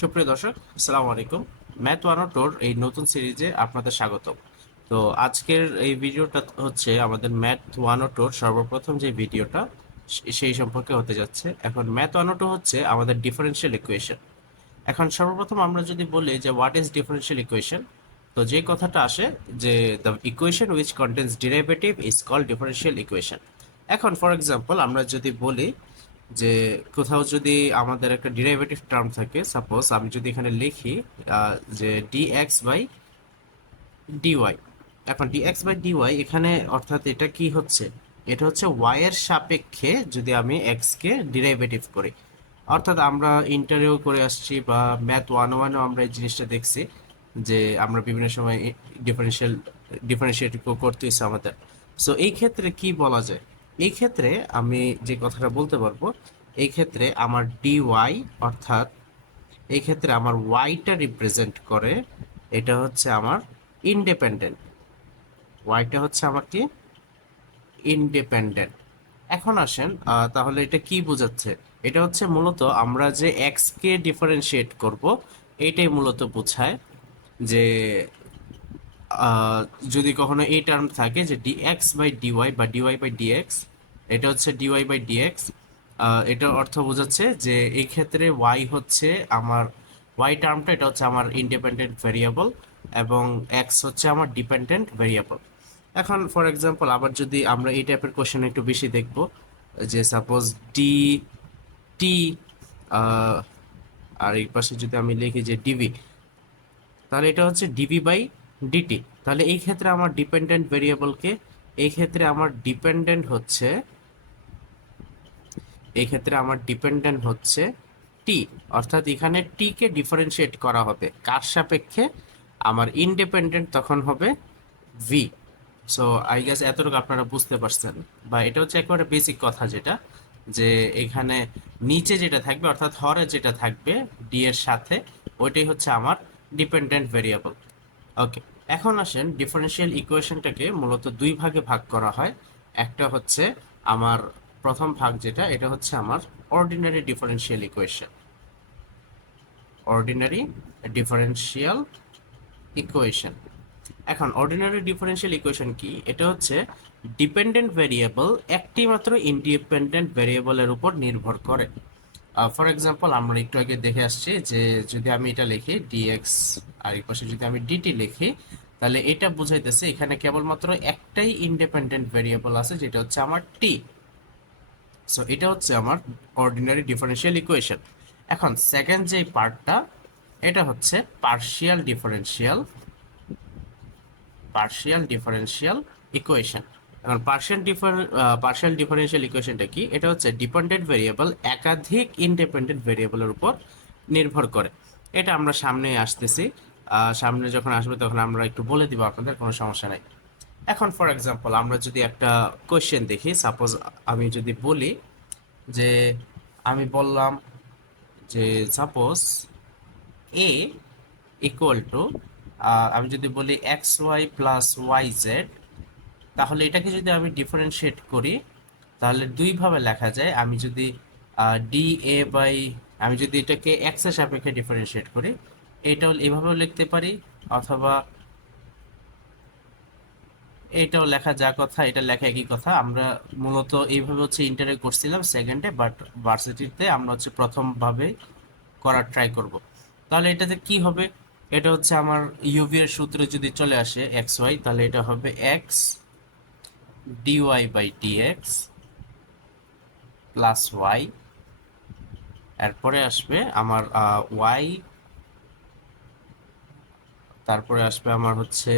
সুপ্রিয় দর্শক, আসসালামু আলাইকুম। ম্যাথ ওয়ানোটোর এই নতুন সিরিজে আপনাদের স্বাগত। তো আজকের এই ভিডিওটা হচ্ছে আমাদের ম্যাথ ওয়ানোটোর সর্বপ্রথম যে ভিডিওটা সেই সম্পর্কে হতে যাচ্ছে। এখন ম্যাথ ওয়ানোটো হচ্ছে আমাদের ডিফারেনশিয়াল ইকুয়েশন। এখন সর্বপ্রথম আমরা যদি বলি যে হোয়াট ইজ ডিফারেনশিয়াল ইকুয়েশন, তো যে কথাটা আসে যে the equation which contains derivative is called differential equation. এখন ফর এক্সাম্পল আমরা যদি বলি যে কোথাও যদি আমাদের একটা ডেরিভেটিভ টার্ম থাকে, সাপোজ আমি যদি এখানে লিখি যে ডিএক্স বাই ডিওয়াই। এখন ডিএক্স বাই ডিওয়াই এখানে অর্থাৎ এটা কি হচ্ছে, এটা হচ্ছে ওয়াই এর সাপেক্ষে যদি আমি এক্স কে ডেরিভেটিভ করি। অর্থাৎ আমরা ইন্টারেও করে আসছি বা ম্যাথ ওয়ান ওয়ানও আমরা এই জিনিসটা দেখছি যে আমরা বিভিন্ন সময় ডিফারেন্সিয়েট করতেছি আমাদের। সো এই ক্ষেত্রে কি বলা যায়, এই ক্ষেত্রে আমি যে কথাটা বলতে পারবো, এই ক্ষেত্রে আমার ডিওয়াই অর্থাৎ এই ক্ষেত্রে আমার ওয়াইটা রিপ্রেজেন্ট করে, এটা হচ্ছে আমার ইন্ডিপেন্ডেন্ট। ওয়াইটা হচ্ছে আমার কি, ইন্ডিপেন্ডেন্ট। এখন আসেন তাহলে এটা কি বোঝাচ্ছে, এটা হচ্ছে মূলত আমরা যে এক্স কে ডিফারেন্সিয়েট করব এইটাই মূলত বোঝায় যে আহ, যদি কখনো এই টার্ম থাকে যে ডিএক্স বাই ডিওয়াই বা ডিওয়াই বাই ডিএক্স, এটা হচ্ছে ডিওয়াই বাই ডিএক্স। এটার অর্থ বোঝাচ্ছে যে এই ক্ষেত্রে ওয়াই হচ্ছে আমার, ওয়াই টার্মটা এটা হচ্ছে আমার ইন্ডিপেন্ডেন্ট ভেরিয়েবল এবং এক্স হচ্ছে আমার ডিপেন্ডেন্ট ভেরিয়েবল। এখন ফর এক্সাম্পল আবার যদি আমরা এই টাইপের কোশ্চেন একটু বেশি দেখব, যে সাপোজ ডি টি, আর এই পাশে যদি আমি লিখি যে ডিভি, তাহলে এটা হচ্ছে ডিভি বাই ডিটি। তাহলে এই ক্ষেত্রে আমার ডিপেন্ডেন্ট ভেরিয়েবলকে, এই ক্ষেত্রে আমার ডিপেন্ডেন্ট হচ্ছে, এই ক্ষেত্রে আমার ডিপেন্ডেন্ট হচ্ছে টি। অর্থাৎ এখানে টি কে ডিফারেন্সিয়েট করা হবে কার সাপেক্ষে, আমার ইন্ডিপেন্ডেন্ট তখন হবে ভি। সো আই গেস এতটুকু আপনারা বুঝতে পারছেন, বা এটা হচ্ছে একেবারে বেসিক কথা যেটা, যে এখানে নিচে যেটা থাকবে অর্থাৎ হরে যেটা থাকবে ডি এর সাথে, ওইটাই হচ্ছে আমার ডিপেন্ডেন্ট ভেরিয়েবল। ওকে, এখন আসেন ডিফারেনশিয়াল ইকুয়েশনটাকে মূলত দুই ভাগে ভাগ করা হয়। একটা হচ্ছে আমার প্রথম ভাগ যেটা, এটা হচ্ছে আমার ordinary differential equation. Ordinary differential equation. এখন অর্ডিনারি ডিফারেনশিয়াল ইকুয়েশন কি, এটা হচ্ছে ডিপেন্ডেন্ট ভেরিয়েবল একটি মাত্র ইন্ডিপেন্ডেন্ট ভেরিয়েবলের উপর নির্ভর করে। ফর এক্সাম্পল আমরা একটু আগে দেখে আসছি যে যদি আমি এটা লিখি ডিএক্স, আর এই পাশে যদি আমি ডিটি লিখি, তাহলে এটা বুঝাইতেছে এখানে কেবলমাত্র একটাই ইন্ডিপেন্ডেন্ট ভেরিয়েবল আছে যেটা হচ্ছে আমার টি। সো এটা হচ্ছে আমার অর্ডিনারি ডিফারেনশিয়াল ইকুয়েশন। এখন সেকেন্ড যে পার্টটা, এটা হচ্ছে পার্শিয়াল ডিফারেনশিয়াল ইকুয়েশন। এখন পার্শিয়াল ডিফারেনশিয়াল ইকুয়েশনটা কি, এটা হচ্ছে ডিপেন্ডেন্ট ভেরিয়েবল একাধিক ইন্ডিপেন্ডেন্ট ভেরিয়েবলের উপর নির্ভর করে। এটা আমরা সামনে আসতেছি, সামনে যখন আসবে তখন আমরা একটু বলে দিব, আপনাদের কোনো সমস্যা নাই। এখন ফর এক্সাম্পল আমরা যদি একটা কোয়েশ্চেন দেখি, সাপোজ আমি যদি বলি যে, আমি বললাম যে সাপোজ এ ইকুয়াল টু, আমি যদি বলি x y plus y z, তাহলে এটাকে যদি আমি ডিফারেন্সিয়েট করি তাহলে দুইভাবে লেখা যায়। আমি যদি ডি এ বাই, আমি যদি এটাকে এক্স এর সাপেক্ষে ডিফারেন্সিয়েট করি, এটাও এভাবেও লিখতে পারি, অথবা এটাও লেখা যা কথা, এটা লেখা একই কথা। আমরা মূলত এইভাবে হচ্ছে ইন্টারে করছিলাম সেকেন্ডে, বাট ভার্সিটিতে আমরা হচ্ছে প্রথমভাবে করার ট্রাই করব। তাহলে এটাতে কি হবে, এটা হচ্ছে আমার ইউভি এর সূত্রে যদি চলে আসে এক্স ওয়াই, তাহলে এটা হবে x dy by dx plus y. এরপরে আসবে আমার ওয়াই, তারপরে আসবে আমার হচ্ছে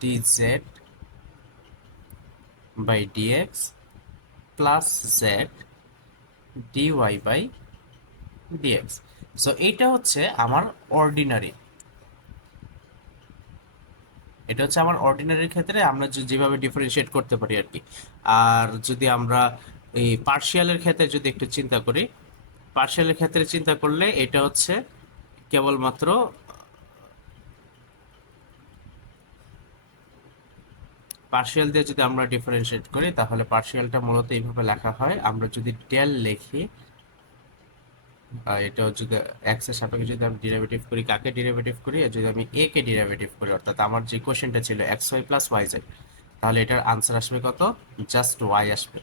dz by dx plus z dy by dx. So এইটা হচ্ছে আমার অর্ডিনারি, এটা হচ্ছে আমার অর্ডিনারির ক্ষেত্রে আমরা যেভাবে ডিফারেন্সিয়েট করতে পারি আর কি। আর যদি আমরা এই পার্শিয়ালের ক্ষেত্রে যদি একটু চিন্তা করি, পার্শিয়ালের ক্ষেত্রে চিন্তা করলে এটা হচ্ছে কেবলমাত্র পার্শিয়াল দিয়ে যদি আমরা ডিফারেন্সিয়েট করি, তাহলে পার্শিয়ালটা মূলত এইভাবে লেখা হয়। আমরা যদি ডেল লিখি, এটা যদি এক্স এর সাপেক্ষে যদি আমি ডেরিভেটিভ করি, কাকে ডেরিভেটিভ করি, আর যদি আমি এ কে ডেরিভেটিভ করি, অর্থাৎ আমার যে কোশ্চেনটা ছিল x y plus y z, তাহলে এটার আনসার আসবে কত? জাস্ট ওয়াই আসবে।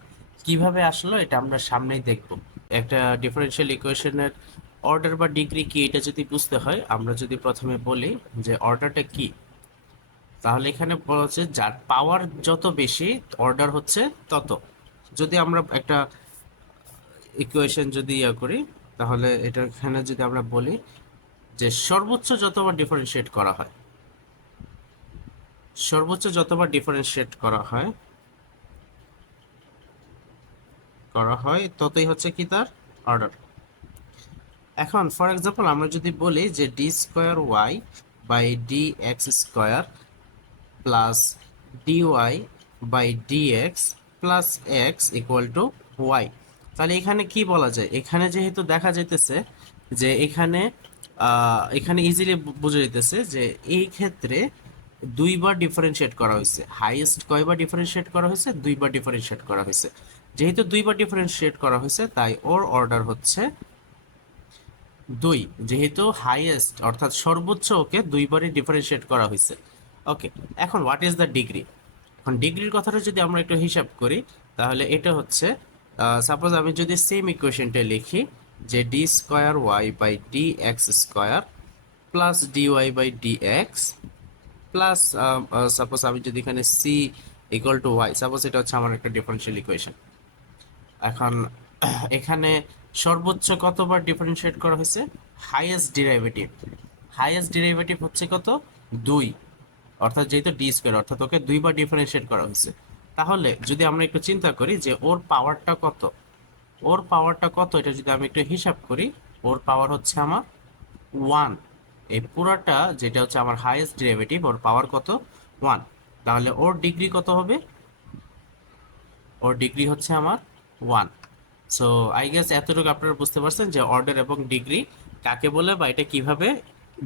কিভাবে আসলো এটা আমরা সামনেই দেখব। একটা ডিফারেনশিয়াল ইকুয়েশনের অর্ডার বা ডিগ্রি কি এটা যদি বুঝতে হয়, আমরা যদি প্রথমে বলি যে অর্ডারটা কি, তাহলে এখানে বলা হচ্ছে যার পাওয়ার যত বেশি অর্ডার হচ্ছে তত। যদি আমরা একটা ইকুয়েশন যদি করি, তাহলে এটা এখানে যদি আমরা বলি যে সর্বোচ্চ যতবার ডিফারেন্সিয়েট করা হয়, সর্বোচ্চ যতবার ডিফারেন্সিয়েট করা হয় ততই হচ্ছে কি তার অর্ডার। এখন ফর এক্সাম্পল আমরা যদি বলি যে d square y by d x square plus dy by dx plus x equal to y, তাহলে এখানে কি বলা যায়? এখানে যেহেতু দেখা যাইতেছে যে এখানে ইজিলি বোঝা যাইতেছে যে এই ক্ষেত্রে দুইবার ডিফারেন্সিয়েট করা হয়েছে। হাইয়েস্ট কয়বার ডিফারেন্সিয়েট করা হয়েছে? দুইবার ডিফারেন্সিয়েট করা হয়েছে। যেহেতু দুইবার ডিফারেন্সিয়েট করা হয়েছে তাই ওর অর্ডার হচ্ছে দুই, যেহেতু হাইয়েস্ট অর্থাৎ সর্বোচ্চ ওকে দুইবারই ডিফারেন্সিয়েট করা হয়েছে। ওকে, এখন হোয়াট ইজ দ্য ডিগ্রি? এখন ডিগ্রির কথাটা যদি আমরা একটু হিসাব করি, তাহলে এটা হচ্ছে সাপোজ আমি যদি সেম ইকুয়েশনটা লিখি যে d square y by d x square plus d y by d x plus suppose আমি যদি এখানে c equal to y, suppose এটা হচ্ছে আমার একটা ডিফারেনশিয়াল ইকুয়েশন। এখন এখানে সর্বোচ্চ কতবার ডিফারেন্সিয়েট করা হয়েছে? হাইয়েস্ট ডেরিভেটিভ হচ্ছে কত? দুই, অর্থাৎ যেহেতু ডি স্কোয়ার অর্থাৎ ওকে দুইবার ডিফারেন্সিয়েট করা হয়েছে। তাহলে যদি আমরা একটু চিন্তা করি যে ওর পাওয়ারটা কত এটা যদি আমি একটু হিসাব করি, ওর পাওয়ার হচ্ছে আমার ওয়ান। এই পুরাটা যেটা হচ্ছে আমার হাইয়েস্ট ডেরিভেটিভ, ওর পাওয়ার কত? ওয়ান। তাহলে ওর ডিগ্রি কত হবে? ওর ডিগ্রি হচ্ছে আমার ওয়ান। সো আই গেস এতটুকু আপনারা বুঝতে পারছেন যে অর্ডার এবং ডিগ্রি কাকে বলে বা এটা কিভাবে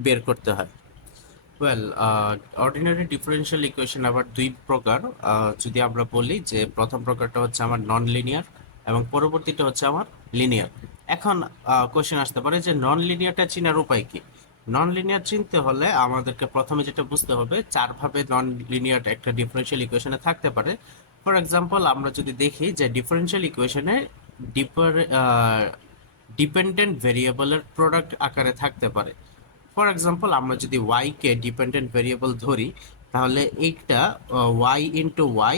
বের করতে হয়। ওয়েল, অর্ডিনারি ডিফারেনশিয়াল ইকুয়েশন আবার দুই প্রকার। যদি আমরা বলি যে প্রথম প্রকারটা হচ্ছে আমার নন লিনিয়ার এবং পরবর্তীটা হচ্ছে আমার লিনিয়ার। এখন কোশ্চেন আসতে পারে যে নন লিনিয়ারটা চেনার উপায় কি? নন লিনিয়ার চিনতে হলে আমাদেরকে প্রথমে যেটা বুঝতে হবে, চারভাবে নন লিনিয়ার একটা ডিফারেনশিয়াল ইকুয়েশনে থাকতে পারে। ফর এক্সাম্পল আমরা যদি দেখি যে ডিফারেনশিয়াল ইকুয়েশনে ডিপার ডিপেন্ডেন্ট ভেরিয়েবলের প্রোডাক্ট আকারে থাকতে পারে। ফর এক্সাম্পল আমরা যদি ওয়াই কে ডিপেন্ডেন্ট ভেরিয়েবল ধরি, তাহলে এইটা ওয়াই ইন্টু ওয়াই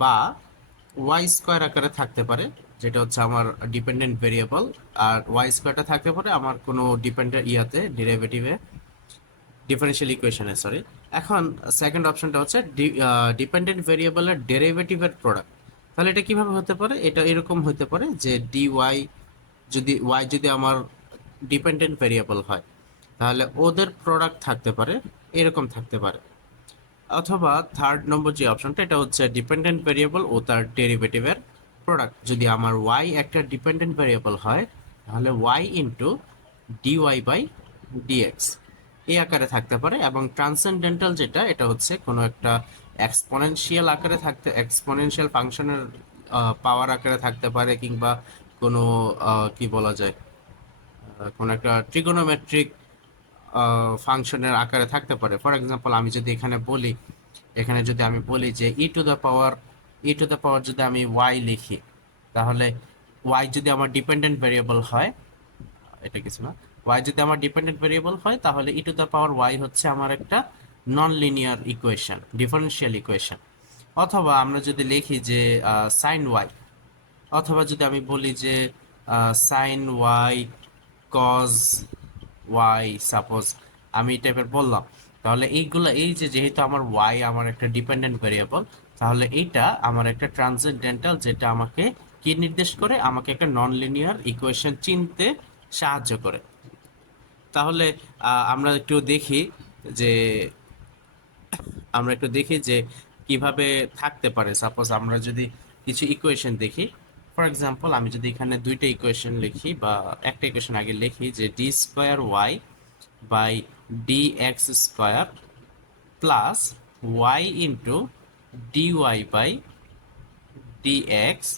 বা ওয়াই স্কোয়ার আকারে থাকতে পারে, যেটা হচ্ছে আমার ডিপেন্ডেন্ট ভেরিয়েবল। আর ওয়াই স্কোয়ারটা থাকতে পারে আমার কোনো ডিপেন্ডেন্ট ডেরিভেটিভে, ডিফারেনশিয়াল ইকুয়েশনে, সরি। এখন সেকেন্ড অপশনটা হচ্ছে ডিপেন্ডেন্ট ভেরিয়েবলের ডেরিভেটিভের প্রোডাক্ট। তাহলে এটা কিভাবে হতে পারে? এটা এরকম হতে পারে যে ডি ওয়াই, যদি ওয়াই যদি আমার ডিপেন্ডেন্ট ভেরিয়েবল হয়, তাহলে ওদের প্রোডাক্ট থাকতে পারে, এরকম থাকতে পারে। অথবা থার্ড নম্বর যে অপশনটা, এটা হচ্ছে ডিপেন্ডেন্ট ভেরিয়েবল ও তার ডেরিভেটিভের প্রোডাক্ট। যদি আমার ওয়াই একটা ডিপেন্ডেন্ট ভেরিয়েবল হয়, তাহলে y into dy by dx এই আকারে থাকতে পারে। এবং ট্রান্সেন্ডেন্টাল যেটা, এটা হচ্ছে কোনো একটা এক্সপোনেনশিয়াল আকারে থাকতে, এক্সপোনেনশিয়াল ফাংশনের পাওয়ার আকারে থাকতে পারে, কিংবা কোনো কি বলা যায়, কোনো একটা ট্রিগোনোমেট্রিক ফাংশনের আকারে থাকতে পারে। ফর এক্সাম্পল আমি যদি এখানে যদি আমি বলি যে ই টু দ্য পাওয়ার যদি আমি ওয়াই লিখি, তাহলে ওয়াই যদি আমার ডিপেন্ডেন্ট ভেরিয়েবল হয়, এটা কিছু না, ওয়াই যদি আমার ডিপেন্ডেন্ট ভেরিয়েবল হয়, তাহলে ই টু দ্য পাওয়ার ওয়াই হচ্ছে আমার একটা non linear equation, differential equation. অথবা আমরা যদি লিখি যে সাইন ওয়াই, অথবা যদি আমি বলি যে sine y cos y, suppose আমি এই টাইপের বললাম, তাহলে এই যে যেহেতু আমার ওয়াই আমার একটা ডিপেন্ডেন্ট ভেরিয়েবল, তাহলে এইটা আমার একটা ট্রান্সেন্ডেন্টাল, যেটা আমাকে কি নির্দেশ করে? আমাকে একটা নন লিনিয়ার ইকুয়েশন চিনতে সাহায্য করে। তাহলে আমরা একটু দেখি যে কিভাবে থাকতে পারে। সাপোজ আমরা যদি কিছু ইকুয়েশন দেখি, ফর এক্সাম্পল আমি যদি এখানে দুইটা ইকুয়েশন লিখি বা একটা ইকুয়েশন আগে লিখি যে d square y by d x square plus y into d y by d x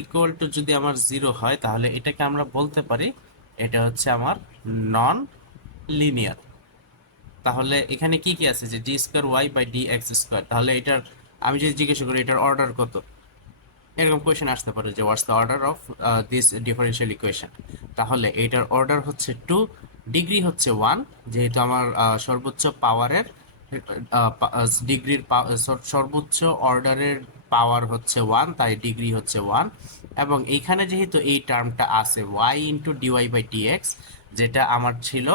equal to যদি আমার জিরো হয়, তাহলে এটাকে আমরা বলতে পারি এটা হচ্ছে আমার নন লিনিয়ার। তাহলে এখানে কি কি আছে, যে d square y by d x square, তাহলে এটার আমি যদি জিজ্ঞাসা করি এটার অর্ডার কত, এরকম কোয়েশ্চেন আসতে পারে যে what's the order of this differential equation. তাহলে এইটার অর্ডার হচ্ছে 2, ডিগ্রি হচ্ছে 1, যেহেতু আমার সর্বোচ্চ পাওয়ারের ডিগ্রির সর্বোচ্চ অর্ডারের পাওয়ার হচ্ছে 1, তাই ডিগ্রি হচ্ছে 1। এবং এইখানে যেহেতু এই টার্মটা আছে y into dy by dx, যেটা আমার ছিল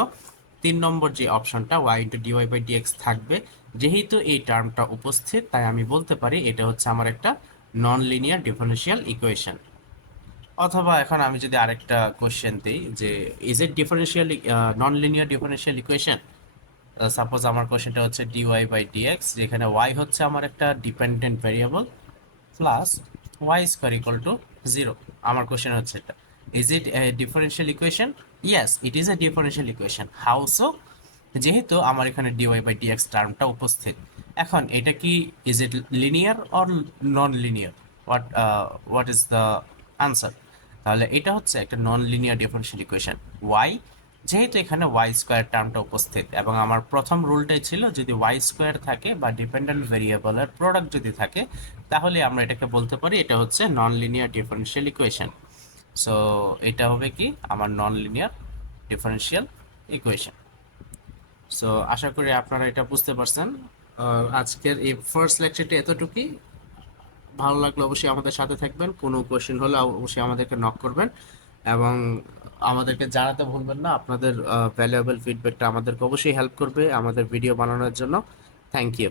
3 নম্বর যে অপশনটা, y into dy by dx থাকবে, যেহেতু এই টার্মটা উপস্থিত তাই আমি বলতে পারি এটা হচ্ছে আমার একটা নন লিনিয়ার ডিফারেনশিয়াল ইকুয়েশন। অথবা এখন আমি যদি আরেকটা কোশ্চেন দিই যে is it differential non linear differential equation. Suppose আমার কোশ্চেনটা হচ্ছে ডিওয়াই বাই ডিএক্স, যেখানে ওয়াই হচ্ছে আমার একটা dependent variable, plus y square equal to 0। আমার কোশ্চেন হচ্ছে এটা, is it a differential equation? Yes, it is a differential equation. How so? যেহেতু আমার এখানে ডিওয়াই বাই ডিএক্স টার্মটা উপস্থিত। এখন এটা কি is it linear or non linear? What is the answer? তাহলে এটা হচ্ছে একটা non linear differential equation. Y, যেহেতু এখানে ওয়াই স্কোয়ার টার্মটা উপস্থিত, এবং আমার প্রথম রুলটাই ছিল যদি ওয়াই স্কোয়ার থাকে বা ডিপেন্ডেন্ট ভেরিয়েবলের প্রোডাক্ট যদি থাকে, তাহলে আমরা এটাকে বলতে পারি এটা হচ্ছে non linear differential equation. So এটা হবে কি আমার non linear differential equation. So আশা করি আপনারা এটা বুঝতে পারছেন। আজকের এই ফার্স্ট লেকচারটি এতটুকুই। ভালো লাগলে অবশ্যই আমাদের সাথে থাকবেন, কোনো কোশ্চেন হলে অবশ্যই আমাদেরকে নক করবেন, এবং আমাদেরকে জানাতে ভুলবেন না। আপনাদের ভ্যালুয়েবল ফিডব্যাকটা আমাদেরকে অবশ্যই হেল্প করবে আমাদের ভিডিও বানানোর জন্য। Thank you.